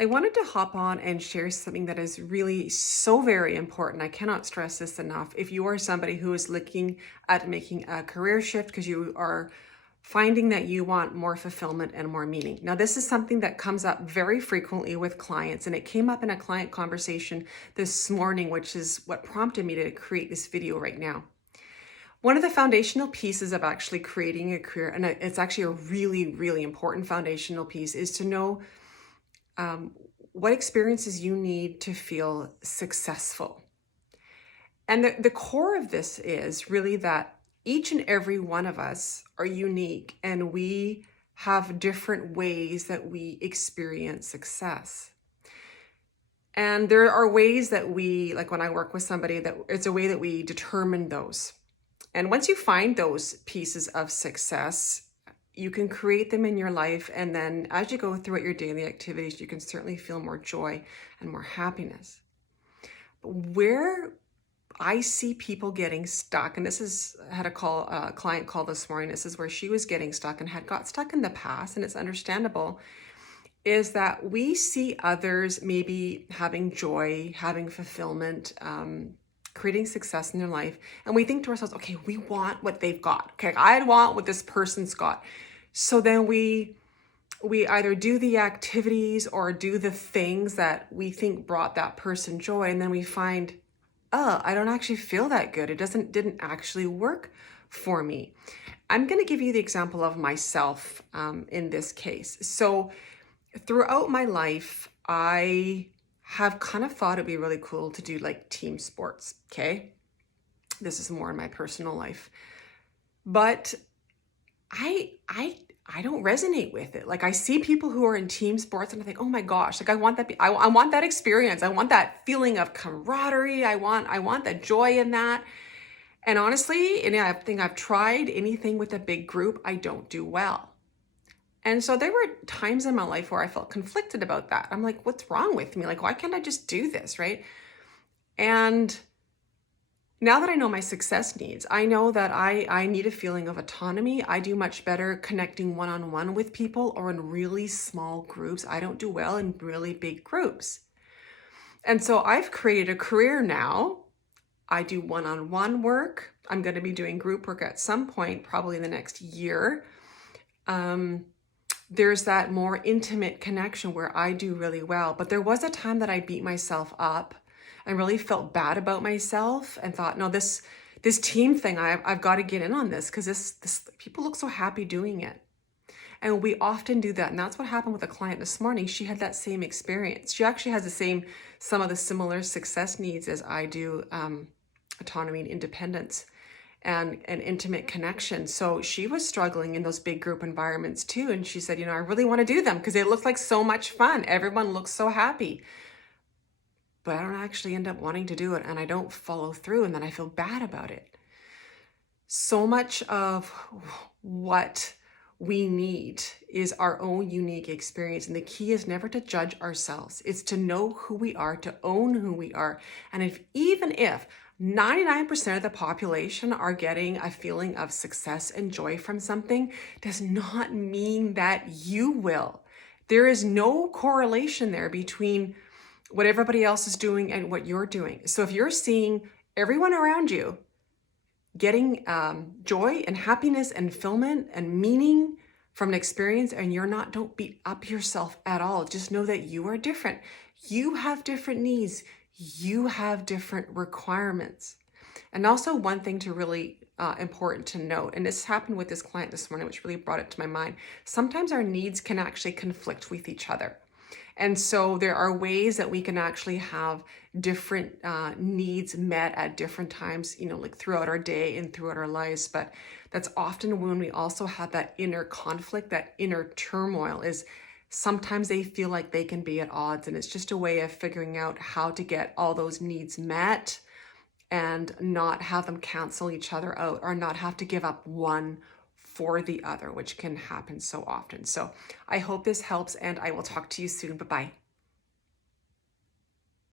I wanted to hop on and share something that is really so very important. I cannot stress this enough. If you are somebody who is looking at making a career shift because you are finding that you want more fulfillment and more meaning. Now, this is something that comes up very frequently with clients, and it came up in a client conversation this morning, which is what prompted me to create this video right now. One of the foundational pieces of actually creating a career, and it's actually a really, really important foundational piece, is to know what experiences you need to feel successful. And the core of this is really that each and every one of us are unique, and we have different ways that we experience success. And there are ways that we, like when I work with somebody, that it's a way that we determine those. And once you find those pieces of success, you can create them in your life. And then as you go throughout your daily activities, you can certainly feel more joy and more happiness. But where I see people getting stuck, and this is, I had a client call this morning, this is where she was getting stuck and had got stuck in the past, and it's understandable, is that we see others maybe having joy, having fulfillment, creating success in their life. And we think to ourselves, okay, we want what they've got. Okay, I want what this person's got. So then we either do the activities or do the things that we think brought that person joy. And then we find, oh, I don't actually feel that good. It didn't actually work for me. I'm going to give you the example of myself in this case. So throughout my life, I have kind of thought it'd be really cool to do like team sports. Okay. This is more in my personal life, but I don't resonate with it. Like I see people who are in team sports and I think, oh my gosh, like I want that. I want that experience. I want that feeling of camaraderie. I want that joy in that. And honestly, I think I've tried anything with a big group, I don't do well. And so there were times in my life where I felt conflicted about that. I'm like, what's wrong with me? Like, why can't I just do this, right? And now that I know my success needs, I know that I need a feeling of autonomy. I do much better connecting one-on-one with people or in really small groups. I don't do well in really big groups. And so I've created a career now. I do one-on-one work. I'm going to be doing group work at some point, probably in the next year. There's that more intimate connection where I do really well. But there was a time that I beat myself up and really felt bad about myself and thought, no, this team thing, I've got to get in on this because this people look so happy doing it. And we often do that. And that's what happened with a client this morning. She had that same experience. She actually has some of the similar success needs as I do, autonomy and independence and an intimate connection. So she was struggling in those big group environments too. And she said, I really want to do them because it looks like so much fun. Everyone looks so happy. But I don't actually end up wanting to do it and I don't follow through and then I feel bad about it. So much of what we need is our own unique experience. And the key is never to judge ourselves. It's to know who we are, to own who we are. And even if 99% of the population are getting a feeling of success and joy from something, does not mean that you will. There is no correlation there between what everybody else is doing and what you're doing. So if you're seeing everyone around you getting joy and happiness and fulfillment and meaning from an experience and you're not, don't beat up yourself at all. Just know that you are different. You have different needs. You have different requirements. And also one thing to really important to note, and this happened with this client this morning, which really brought it to my mind. Sometimes our needs can actually conflict with each other. And so there are ways that we can actually have different needs met at different times, like throughout our day and throughout our lives. But that's often when we also have that inner conflict, that inner turmoil is sometimes they feel like they can be at odds. And it's just a way of figuring out how to get all those needs met and not have them cancel each other out or not have to give up one for the other, which can happen so often. So I hope this helps and I will talk to you soon. Bye-bye.